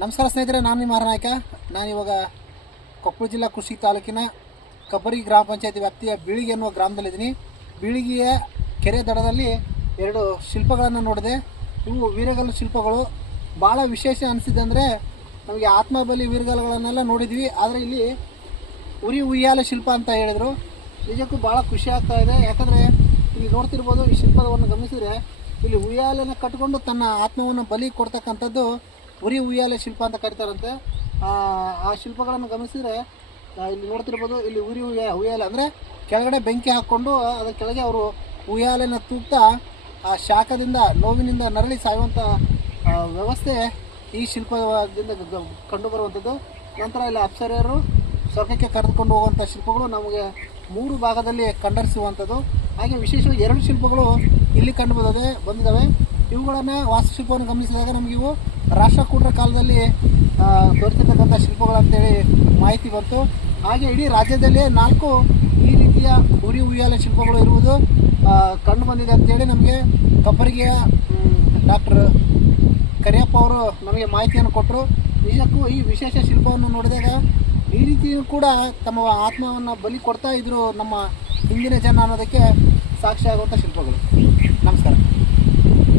ನಮಸ್ಕಾರ ಸ್ನೇಹಿತರೆ, ನಾನು ನಿಮ್ಮ ನಾಯಕ. ನಾನಿವಾಗ ಕೊಪ್ಪಳ ಜಿಲ್ಲಾ ಕೃಷಿ ತಾಲೂಕಿನ ಕಬ್ಬರಿ ಗ್ರಾಮ ಪಂಚಾಯತಿ ವ್ಯಾಪ್ತಿಯ ಬೀಳಿಗೆ ಎನ್ನುವ ಗ್ರಾಮದಲ್ಲಿದ್ದೀನಿ. ಬೀಳಿಗೆಯ ಕೆರೆ ದಡದಲ್ಲಿ ಎರಡು ಶಿಲ್ಪಗಳನ್ನು ನೋಡಿದೆ. ಇವು ವೀರಗಲ್ಲು ಶಿಲ್ಪಗಳು. ಭಾಳ ವಿಶೇಷ ಅನಿಸಿದೆ ಅಂದರೆ, ನಮಗೆ ಆತ್ಮಬಲಿ ವೀರಗಲ್ಲುಗಳನ್ನೆಲ್ಲ ನೋಡಿದ್ವಿ, ಆದರೆ ಇಲ್ಲಿ ಉರಿ ಉಯ್ಯಾಲೆ ಶಿಲ್ಪ ಅಂತ ಹೇಳಿದರು. ನಿಜಕ್ಕೂ ಭಾಳ ಖುಷಿ ಆಗ್ತಾ ಇದೆ. ಯಾಕಂದರೆ ಇಲ್ಲಿ ನೋಡ್ತಿರ್ಬೋದು, ಈ ಶಿಲ್ಪವನ್ನು ಗಮನಿಸಿದರೆ ಇಲ್ಲಿ ಉಯ್ಯಾಲೆನ ಕಟ್ಟಿಕೊಂಡು ತನ್ನ ಆತ್ಮವನ್ನು ಬಲಿ ಕೊಡ್ತಕ್ಕಂಥದ್ದು ಉರಿ ಉಯ್ಯಾಲೆ ಶಿಲ್ಪ ಅಂತ ಕರೀತಾರಂತೆ. ಆ ಶಿಲ್ಪಗಳನ್ನು ಗಮನಿಸಿದರೆ ಇಲ್ಲಿ ನೋಡ್ತಿರ್ಬೋದು, ಇಲ್ಲಿ ಉರಿ ಉಯ್ಯಾಲೆ ಅಂದರೆ ಕೆಳಗಡೆ ಬೆಂಕಿ ಹಾಕ್ಕೊಂಡು ಅದರ ಕೆಳಗೆ ಅವರು ಉಯ್ಯಾಲೆನ ತೂಗ್ತಾ ಆ ಶಾಖದಿಂದ ನೋವಿನಿಂದ ನರಳಿ ಸಾಯುವಂಥ ವ್ಯವಸ್ಥೆ ಈ ಶಿಲ್ಪದಿಂದ ಕಂಡುಬರುವಂಥದ್ದು. ನಂತರ ಇಲ್ಲಿ ಅಪ್ಸರೆಯರು ಸ್ವರ್ಗಕ್ಕೆ ಕರೆದುಕೊಂಡು ಹೋಗುವಂಥ ಶಿಲ್ಪಗಳು ನಮಗೆ 3 ಭಾಗದಲ್ಲಿ ಕಂಡರಿಸುವಂಥದ್ದು. ಹಾಗೆ ವಿಶೇಷವಾಗಿ 2 ಶಿಲ್ಪಗಳು ಇಲ್ಲಿ ಕಂಡು ಬಂದಿದ್ದಾವೆ. ಇವುಗಳನ್ನು ವಾಸ್ತುಶಿಲ್ಪವನ್ನು ಗಮನಿಸಿದಾಗ ನಮಗೆ ಇವು ರಾಷ್ಟ್ರಕೂಟರ ಕಾಲದಲ್ಲಿ ದೊರೆತಿರ್ತಕ್ಕಂಥ ಶಿಲ್ಪಗಳು ಅಂತೇಳಿ ಮಾಹಿತಿ ಬಂತು. ಹಾಗೆ ಇಡೀ ರಾಜ್ಯದಲ್ಲಿ 4 ಈ ರೀತಿಯ ಉರಿ ಉಯ್ಯಾಲೆ ಶಿಲ್ಪಗಳು ಇರುವುದು ಕಂಡು ಬಂದಿದೆ ಅಂತೇಳಿ ನಮಗೆ ಕಬ್ಬರಿಗೆಯ ಡಾಕ್ಟರ್ ಕರಿಯಪ್ಪ ಅವರು ನಮಗೆ ಮಾಹಿತಿಯನ್ನು ಕೊಟ್ಟರು. ನಿಜಕ್ಕೂ ಈ ವಿಶೇಷ ಶಿಲ್ಪವನ್ನು ನೋಡಿದಾಗ ಈ ರೀತಿಯೂ ಕೂಡ ತಮ್ಮ ಆತ್ಮವನ್ನು ಬಲಿ ಕೊಡ್ತಾ ಇದ್ರು ನಮ್ಮ ಹಿಂದಿನ ಜನ ಅನ್ನೋದಕ್ಕೆ ಸಾಕ್ಷಿಯಾಗುವಂಥ ಶಿಲ್ಪಗಳು. ನಮಸ್ಕಾರ.